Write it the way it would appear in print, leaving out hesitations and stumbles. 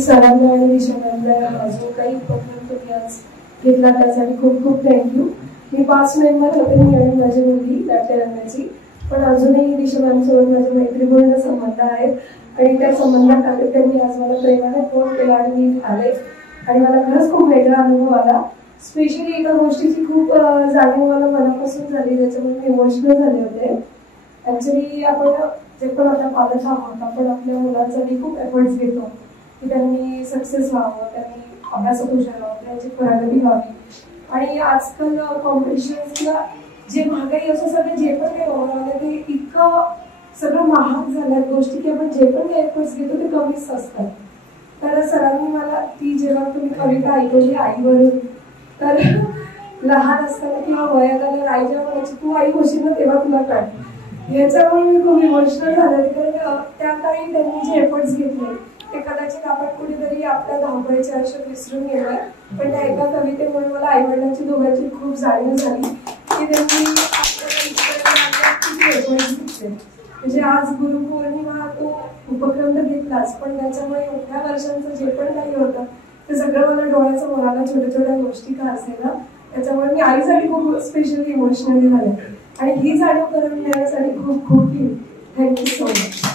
सरांना आणि विशालांना जो काही उपक्रम तुम्ही आज घेतला त्यासाठी खूप खूप थँक्यू. मी 5 मेंबर होते, मी आणि माझी मुलगी नाट्यरंगाची, पण अजूनही विशालांसोबत माझे मैत्रीपूर्ण संबंध आहेत आणि त्या संबंधाखाली त्यांनी आज मला प्रेमाने फोन केला आणि मी आले आणि मला खरंच खूप वेगळा अनुभव आला. स्पेशली एका गोष्टीची खूप जाणीव मला मनापासून झाली, त्याच्यामुळे मी इमोशनल झाले होते. ॲक्च्युली आपण जे पण आता पालक आहोत, आपण आपल्या मुलांसाठी खूप एफर्ट्स घेतो की त्यांनी सक्सेस व्हावं, त्यांनी अभ्यासात हुशार व्हावं, त्यांची प्रगती व्हावी. आणि आजकाल कॉम्पिटिशन्सला जे महागाई असं सगळं जे पण काही ओरडलं ते इतकं सगळं महाग झाल्यात गोष्टी की आपण जे पण काही एफर्ट्स घेतो ते कमीच असतात. तर सरांनी मला ती जेव्हा तुम्ही कविता ऐकवली आईवरून, तर लहान असताना किंवा वयात आल्यावर आईच्या म्हणायची तू आई होशील ना तेव्हा तुला कळ. याच्यामुळे मी खूप इमोशनल झाले, कारण त्या काळी त्यांनी जे एफर्ट्स घेतले ते कदाचित आपण कुठेतरी आपल्या धावपळीच्या आयुष्यात विसरून गेलोय. पण त्या एका कवितेमुळे मला आईवडिलांची दोघांची खूप जाणीव झाली की त्यांनी आपल्याला किती एफर्ट्स घेतले. म्हणजे आज गुरुपौर्णिमा तो उपक्रम तर घेतलाच, पण त्याच्यामुळे एवढ्या वर्षांचं जे पण काही होतं ते सगळं मला डोळ्यासमोर आलं, छोट्या छोट्या गोष्टी का असेल ना. त्याच्यामुळे मी आईसाठी खूप स्पेशली इमोशनली झाले आणि ही जाणीव करून देण्यासाठी खूप खूप थँक्यू सो मच.